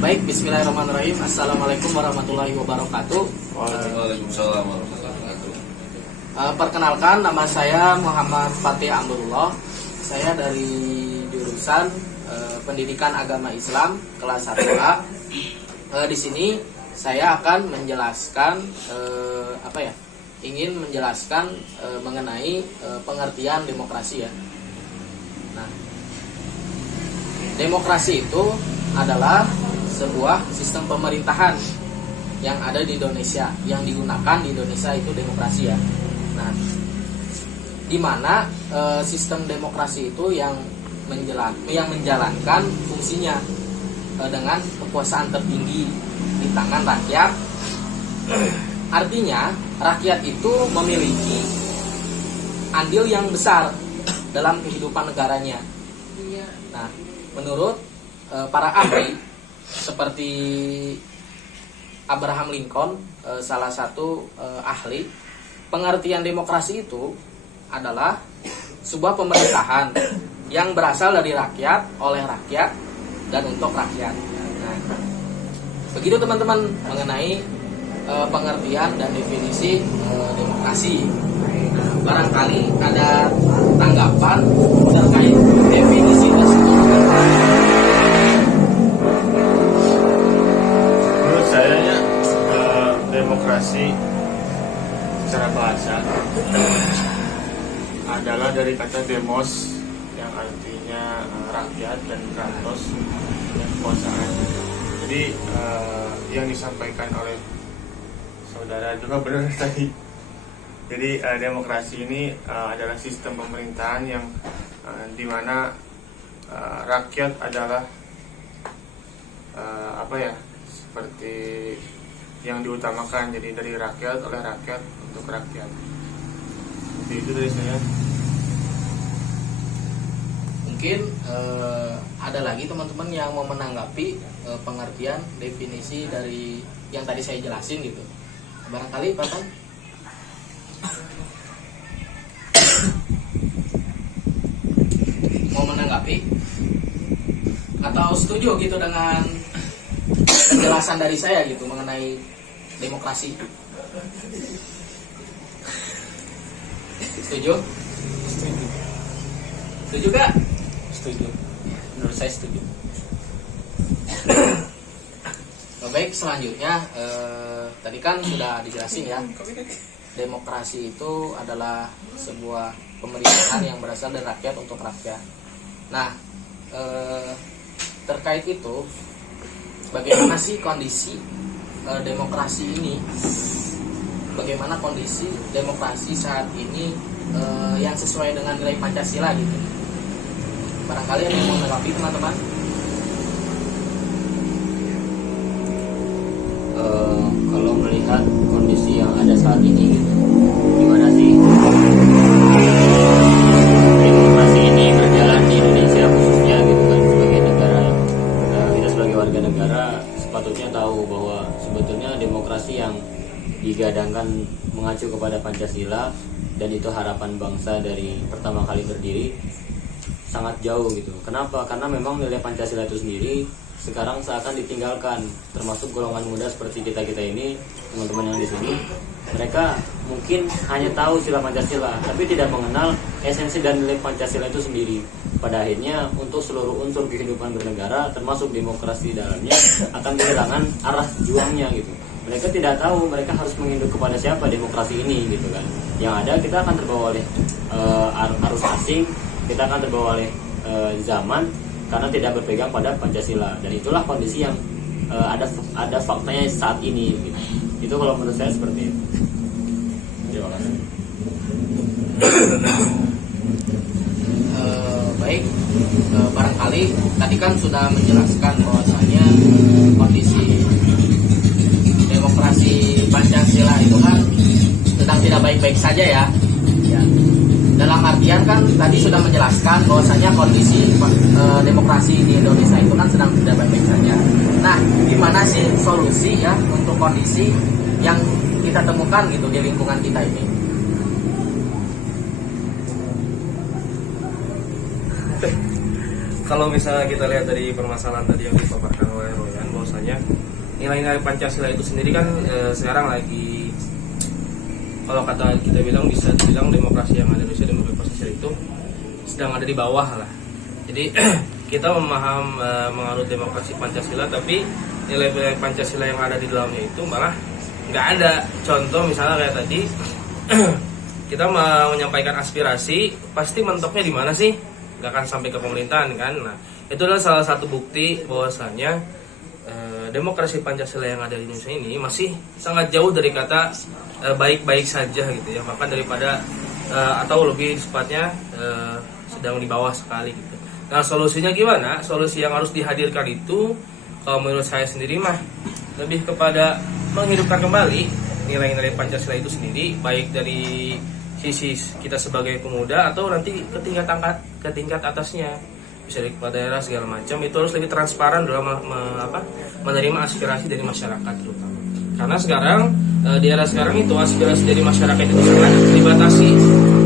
Baik, bismillahirrahmanirrahim. Assalamualaikum warahmatullahi wabarakatuh. Waalaikumsalam warahmatullahi wabarakatuh. Perkenalkan, nama saya Muhammad Fatih Amrullah. Saya dari jurusan Pendidikan Agama Islam kelas 1A. Di sini saya akan menjelaskan ingin menjelaskan mengenai pengertian demokrasi ya. Nah, demokrasi itu adalah sebuah sistem pemerintahan yang ada di Indonesia, yang digunakan di Indonesia itu demokrasi ya. Nah, di mana sistem demokrasi itu yang menjalankan fungsinya dengan kekuasaan tertinggi di tangan rakyat. Artinya rakyat itu memiliki andil yang besar dalam kehidupan negaranya. Nah, menurut para ahli seperti Abraham Lincoln, salah satu ahli, pengertian demokrasi itu adalah sebuah pemerintahan yang berasal dari rakyat, oleh rakyat, dan untuk rakyat. Nah, begitu teman-teman mengenai pengertian dan definisi demokrasi. Nah, barangkali ada tanggapan terkait definisi tersebut. Menurut saya demokrasi secara bahasa adalah dari kata demos yang artinya rakyat dan kratos kekuasaan. Jadi yang disampaikan oleh saudara juga benar tadi. Jadi demokrasi ini adalah sistem pemerintahan yang dimana rakyat adalah seperti yang diutamakan, jadi dari rakyat, oleh rakyat, untuk rakyat. Jadi itu dari saya. Mungkin ada lagi teman-teman yang mau menanggapi pengertian definisi dari yang tadi saya jelasin gitu. Barangkali Pak Tan? Mau menanggapi atau setuju gitu dengan penjelasan dari saya gitu mengenai demokrasi? Setuju? Setuju gak? Setuju. Menurut saya setuju. Baik, selanjutnya tadi kan sudah dijelasin ya, demokrasi itu adalah sebuah pemerintahan yang berasal dari rakyat untuk rakyat. Nah, terkait itu, bagaimana sih kondisi demokrasi ini? Bagaimana kondisi demokrasi saat ini yang sesuai dengan nilai Pancasila gitu? Barangkali ada yang mau menanggapi teman-teman? Kalau melihat kondisi yang ada saat ini gitu, gimana sih demokrasi ini berjalan di Indonesia khususnya gitu kan, sebagai negara kita sebagai warga negara sepatutnya tahu bahwa sebetulnya demokrasi yang digadangkan mengacu kepada Pancasila dan itu harapan bangsa dari pertama kali berdiri sangat jauh gitu. Kenapa? Karena memang nilai Pancasila itu sendiri sekarang seakan ditinggalkan, termasuk golongan muda seperti kita ini, teman-teman yang di sini. Mereka mungkin hanya tahu sila Pancasila, tapi tidak mengenal esensi dan nilai Pancasila itu sendiri. Pada akhirnya untuk seluruh unsur kehidupan bernegara, termasuk demokrasi dalamnya, akan kehilangan arah juangnya gitu. Mereka tidak tahu mereka harus menginduk kepada siapa demokrasi ini gitu kan. Yang ada kita akan terbawa oleh arus asing, kita akan terbawa oleh zaman, karena tidak berpegang pada Pancasila, dan itulah kondisi yang ada faktanya saat ini gitu. Itu kalau menurut saya seperti itu. Terima kasih. Baik, barangkali tadi kan sudah menjelaskan bahwasanya kondisi demokrasi Pancasila itu kan sedang tidak baik-baik saja ya. Dalam artian kan tadi sudah menjelaskan bahwasanya kondisi demokrasi di Indonesia itu kan sedang tidak baik-baik saja. Nah, gimana sih solusi ya untuk kondisi yang kita temukan gitu di lingkungan kita ini? Kalau misalnya kita lihat dari permasalahan tadi yang dipaparkan oleh Royan, bahwasanya bahwasanya nilai-nilai Pancasila itu sendiri kan sekarang lagi, kalau kata kita bilang, bisa dibilang demokrasi yang ada di Indonesia, demokrasi Pancasila itu sedang ada di bawah lah. Jadi kita menganut demokrasi Pancasila, tapi nilai-nilai Pancasila yang ada di dalamnya itu malah nggak ada. Contoh misalnya kayak tadi kita mau menyampaikan aspirasi, pasti mentoknya di mana sih? Nggak akan sampai ke pemerintahan kan? Nah, itu adalah salah satu bukti bahwasanya demokrasi Pancasila yang ada di Indonesia ini masih sangat jauh dari kata baik-baik saja gitu ya, bahkan daripada atau lebih tepatnya sedang di bawah sekali gitu. Nah, solusinya gimana? Solusi yang harus dihadirkan itu, kalau menurut saya sendiri mah lebih kepada menghidupkan kembali nilai-nilai Pancasila itu sendiri, baik dari sisi kita sebagai pemuda atau nanti ke tingkat atasnya, bisa di kepala daerah segala macam. Itu harus lebih transparan dalam menerima aspirasi dari masyarakat terutama. Karena sekarang di era sekarang itu aspirasi dari masyarakat itu sangat dibatasi,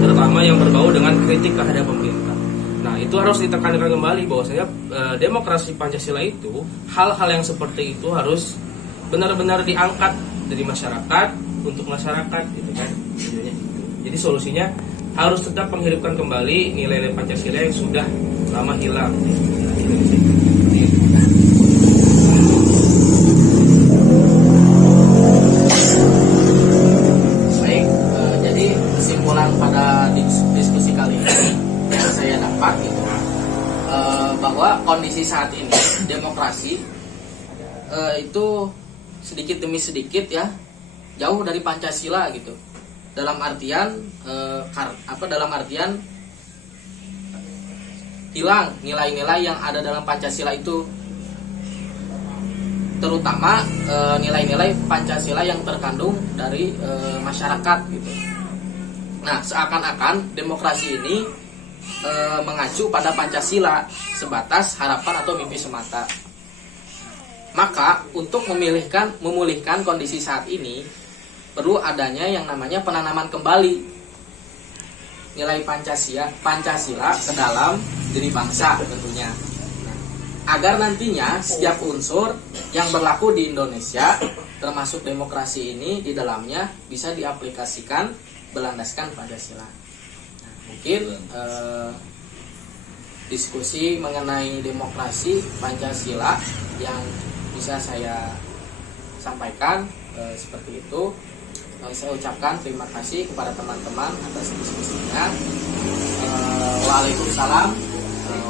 terutama yang berbau dengan kritik terhadap pemerintah. Nah, itu harus ditekankan kembali bahwasanya demokrasi Pancasila itu, hal-hal yang seperti itu harus benar-benar diangkat dari masyarakat untuk masyarakat gitu kan. Jadi solusinya harus tetap menghidupkan kembali nilai-nilai Pancasila yang sudah lama hilang. Baik, jadi kesimpulan pada diskusi kali ini yang saya dapat itu bahwa kondisi saat ini demokrasi itu sedikit demi sedikit ya jauh dari Pancasila gitu. Dalam artian dalam artian hilang nilai-nilai yang ada dalam Pancasila itu, terutama nilai-nilai Pancasila yang terkandung dari masyarakat gitu. Nah, seakan-akan demokrasi ini mengacu pada Pancasila sebatas harapan atau mimpi semata. Maka untuk memulihkan kondisi saat ini perlu adanya yang namanya penanaman kembali nilai Pancasila ke dalam diri bangsa tentunya. Nah, agar nantinya setiap unsur yang berlaku di Indonesia termasuk demokrasi ini di dalamnya bisa diaplikasikan berlandaskan Pancasila. Nah, mungkin diskusi mengenai demokrasi Pancasila yang bisa saya sampaikan seperti itu. Saya ucapkan terima kasih kepada teman-teman atas diskusinya. Waalaikumsalam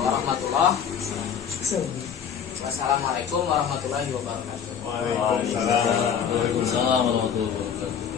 warahmatullahi wabarakatuh. Wassalamualaikum warahmatullahi wabarakatuh. Waalaikumsalam warahmatullahi wabarakatuh.